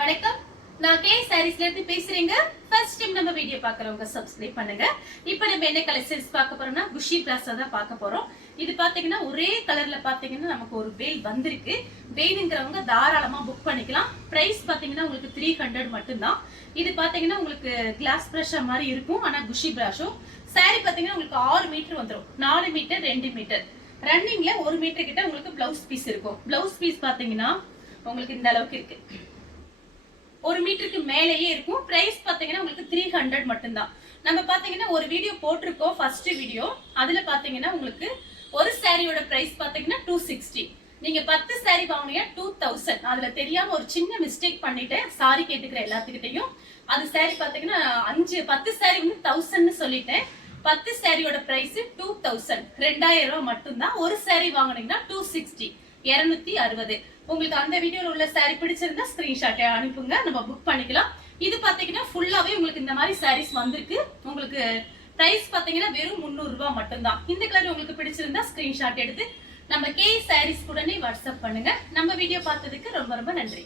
வணக்கம். நான் கே சாரீஸ்ல இருந்து பேசுறேங்க. ஃபர்ஸ்ட் டைம் நம்ம வீடியோ பார்க்கறவங்க சப்ஸ்கிரைப் பண்ணுங்க. இப்போ நம்ம என்ன கலெக்ஷன்ஸ் பார்க்க போறோம்னா குஷி பிளாஸா தான் பார்க்க போறோம். இது பாத்தீங்கன்னா ஒரே கலர்ல பாத்தீங்கன்னா நமக்கு ஒரு பேல் வந்திருக்கு. வேணுங்கிறவங்க தாராளமா புக் பண்ணிக்கலாம். பிரைஸ் பாத்தீங்கன்னா உங்களுக்கு 300 மட்டும்தான். இது பாத்தீங்கன்னா உங்களுக்கு கிளாஸ் பிரஷா மாதிரி இருக்கும். ஆனா குஷி பிளாஷோ சாரி பாத்தீங்கன்னா உங்களுக்கு 6 மீட்டர் வந்துடும். 4 மீட்டர் 2 மீட்டர் ரன்னிங்ல 1 மீட்டர் கிட்ட உங்களுக்கு பிளவுஸ் பீஸ் இருக்கும். பிளவுஸ் பீஸ் பாத்தீங்கன்னா உங்களுக்கு இந்த அளவுக்கு இருக்கு. 1 மீட்டருக்கு மேலேயே இருக்கும். பிரைஸ் பாத்தீங்கன்னா உங்களுக்கு 300 மட்டும்தான். நம்ம பாத்தீங்கன்னா ஒரு வீடியோ போட்டிருக்கோம், ஃபர்ஸ்ட் வீடியோ. அதுல பாத்தீங்கன்னா உங்களுக்கு ஒரு சாரியோட பிரைஸ் பாத்தீங்கன்னா 260. நீங்க 10 சாரி வாங்குனீங்க 2000. அதுல தெரியாம ஒரு சின்ன மிஸ்டேக் பண்ணிட்டேன். சாரி கேட்டுக்கிற எல்லாத்துக்கிட்டையும். அது சாரி பாத்தீங்கன்னா 10 சாரி வந்து 1000ன்னு சொல்லிட்டேன். 10 சாரியோட பிரைஸ் 2000, 2000 ரூபாய் மட்டும்தான். ஒரு சாரி வாங்குனீங்கன்னா 260, 260. உங்களுக்கு அந்த வீடியோல உள்ள சாரி பிடிச்சிருந்தா ஸ்கிரீன்ஷாட் அனுப்புங்க, நம்ம புக் பண்ணிக்கலாம். இது பாத்தீங்கன்னா ஃபுல்லாவே உங்களுக்கு இந்த மாதிரி சாரீஸ் வந்திருக்கு. உங்களுக்கு பிரைஸ் பாத்தீங்கன்னா வெறும் 300 ரூபாய் மட்டும்தான். இந்த கலர் உங்களுக்கு பிடிச்சிருந்தா ஸ்கிரீன்ஷாட் எடுத்து நம்ம கே சாரீஸ் உடனே வாட்ஸ்அப் பண்ணுங்க. நம்ம வீடியோ பார்த்ததுக்கு ரொம்ப ரொம்ப நன்றி.